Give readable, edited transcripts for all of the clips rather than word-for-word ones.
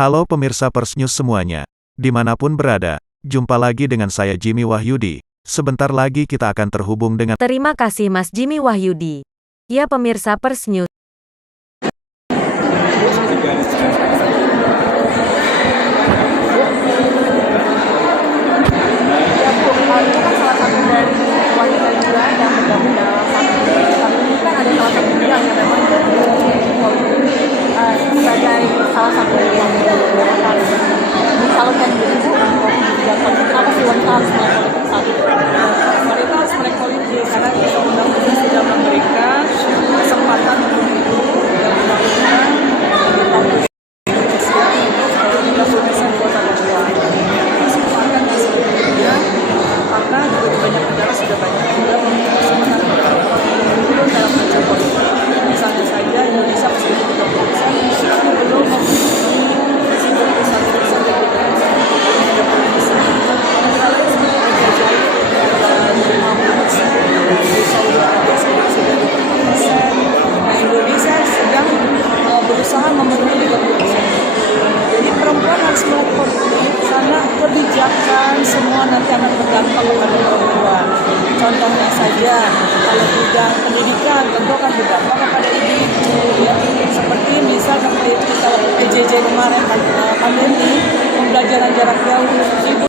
Halo pemirsa Pers News semuanya. Dimanapun berada, jumpa lagi dengan saya Jimmy Wahyudi. Sebentar lagi kita akan terhubung dengan... Terima kasih Mas Jimmy Wahyudi. Ya pemirsa Pers News. Salah satu yang mencalonkan diri kenapa sih wanita harus melek politik saat itu? Wanita harus melek politik karena undang-undang sudah memberikan kesempatan untuk itu dan undang-undang kesempatan di sebelumnya karena juga di banyak negara sudah banyak juga memberikan kesempatan untuk dalam kancah politik. Misalnya saja Indonesia meskipun 30% tapi belum Indonesia sedang berusaha memenuhi 30%. Jadi perempuan harus melek politik karena kebijakan semua nanti akan berdampak kepada perempuan. Contohnya saja, kalau bidang pendidikan tentu akan berdampak kepada ibu-ibu, ya. Seperti misalnya kita PJJ kemarin pandemi, pembelajaran jarak jauh, ibu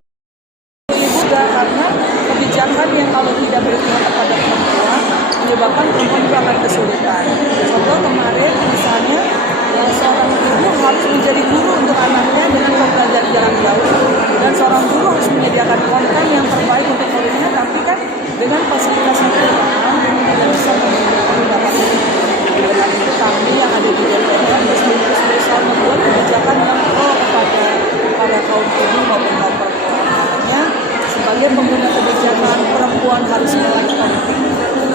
juga karena kebijakan yang kalau tidak berpihak kepada perempuan menyebabkan perempuan juga akan kesulitan. Contoh kemarin misalnya seorang guru harus menjadi guru untuk anaknya dengan pembelajaran jarak jauh, dan seorang guru harus menyediakan konten yang terbaik untuk muridnya, tapi kan dengan fasilitas yang kurang tidak bisa mendapatkan itu. Dengan itu kami yang ada di DPR terus berusaha membuat kebijakan yang pro kepada para kaum ibu maupun kaum perempuan. Makanya sebagai pengguna kebijakan perempuan harus melek politik.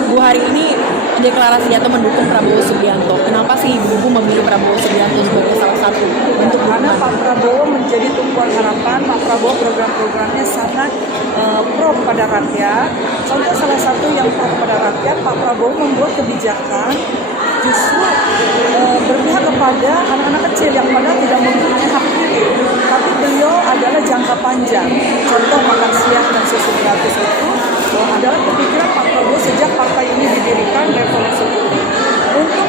Bu, hari ini deklarasi atau mendukung Prabowo Subianto. Kenapa sih Ibu memilih Prabowo Subianto sebagai salah satu bentuk karena Pak Prabowo menjadi tumpuan harapan. Pak Prabowo program-programnya sangat pro kepada rakyat. Contoh salah satu yang pro kepada rakyat, Pak Prabowo membuat kebijakan justru berpihak kepada anak-anak kecil yang padahal tidak mempunyai hak pilih, tapi beliau adalah jangka panjang. Contoh makan siang dan susu gratis itu adalah pemikiran Pak Prabowo sejak partai ini didirikan revolusi ini, untuk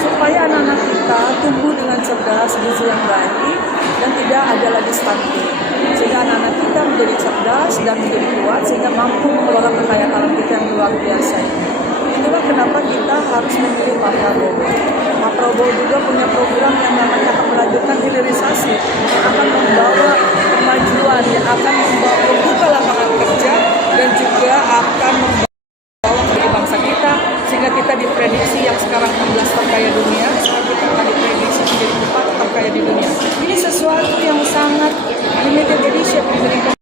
supaya anak-anak kita tumbuh dengan cerdas, gizi yang baik, dan tidak ada lagi stunting, sehingga anak-anak kita menjadi cerdas dan menjadi kuat sehingga mampu mengelola kekayaan alam kita yang luar biasa. Itulah kenapa kita harus memilih Pak Prabowo. Pak Prabowo juga punya program yang namanya akan melanjutkan hilirisasi, yang akan membawa kemajuan, yang akan membuka lapangan kerja, dan juga akan membawa bagi bangsa kita, sehingga kita diprediksi yang sekarang 16 terkaya dunia, sekarang kita akan diprediksi menjadi 4 terkaya di dunia. Ini sesuatu yang sangat limited edition. Pemimpin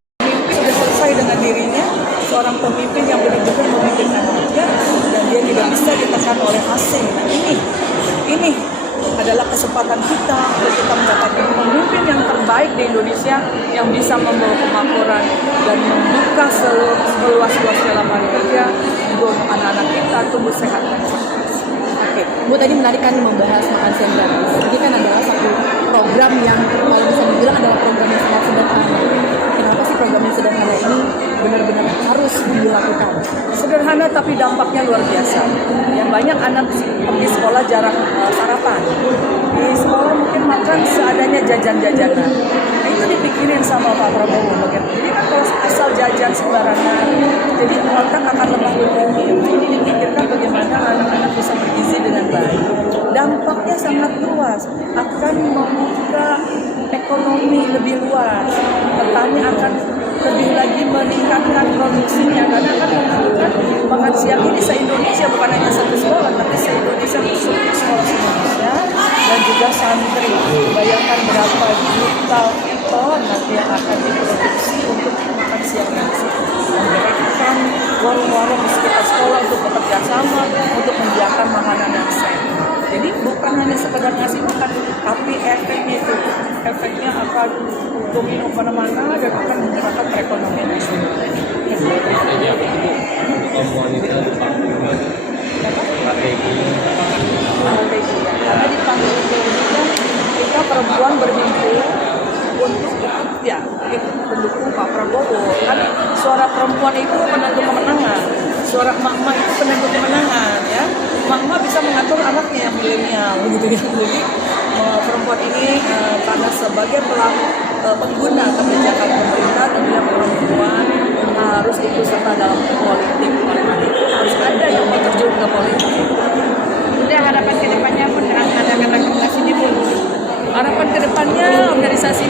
sudah selesai dengan dirinya, seorang pemimpin yang benar-benar memimpin anaknya, dan dia tidak bisa ditekan oleh asing. Nah, ini adalah kesempatan kita untuk kita mendapatkan pemimpin yang terbaik di Indonesia yang bisa membawa kemakmuran dan membuka seluas-luasnya lapangan kerja untuk anak-anak kita tumbuh sehat dan sukses. Oke, Bu tadi menarik kan membahas makan siang gratis. Ini kan adalah satu program yang kalau bisa dibilang adalah program yang sangat sederhana. Kenapa sih program yang sederhana ini benar-benar harus dilakukan? Sederhana tapi dampaknya luar biasa. Yang banyak anak pergi sekolah jarang sarapan. Di sekolah mungkin makan seadanya jajan-jajanan. Nah, itu dipikirin sama Pak Prabowo. Jadi kan kalau asal jajan sembarangan, jadi otak akan lemah berpikir. Ini dipikirkan bagaimana anak-anak bisa bergizi dengan baik. Dampaknya sangat luas, akan membuka ekonomi lebih luas. Petani akan lebih lagi meningkatkan produksinya karena akan menggunakan makan siang ini se-Indonesia, bukan hanya satu sekolah tapi se-Indonesia, khususnya sekolah Indonesia dan juga santri. Bayangkan berapa juta ton nanti yang akan diproduksi untuk makan siang nanti. Mereka warung-warung di sekitar sekolah untuk bekerja sama untuk menyediakan makanan yang sehat. Jadi bukan hanya sekedar ngasih makan, tapi efeknya akan domino kemana-mana dan akan menggerakkan perekonomian nasional. Karena di panggung ini kan kita perempuan bermimpi ya ikut mendukung Pak Prabowo. Kan suara perempuan itu penentu kemenangan, suara emak-emak itu penentu kemenangan ya. Emak-emak bisa mengatur anaknya yang milenial gitu ya. Jadi perempuan ini karena sebagai pengguna kebijakan pemerintah, tentunya perempuan harus ikut serta dalam politik. Harus ada yang mau terjun ke politik. Udah harapan kedepannya pun dengan adakan rakernas ini pun. Harapan kedepannya organisasi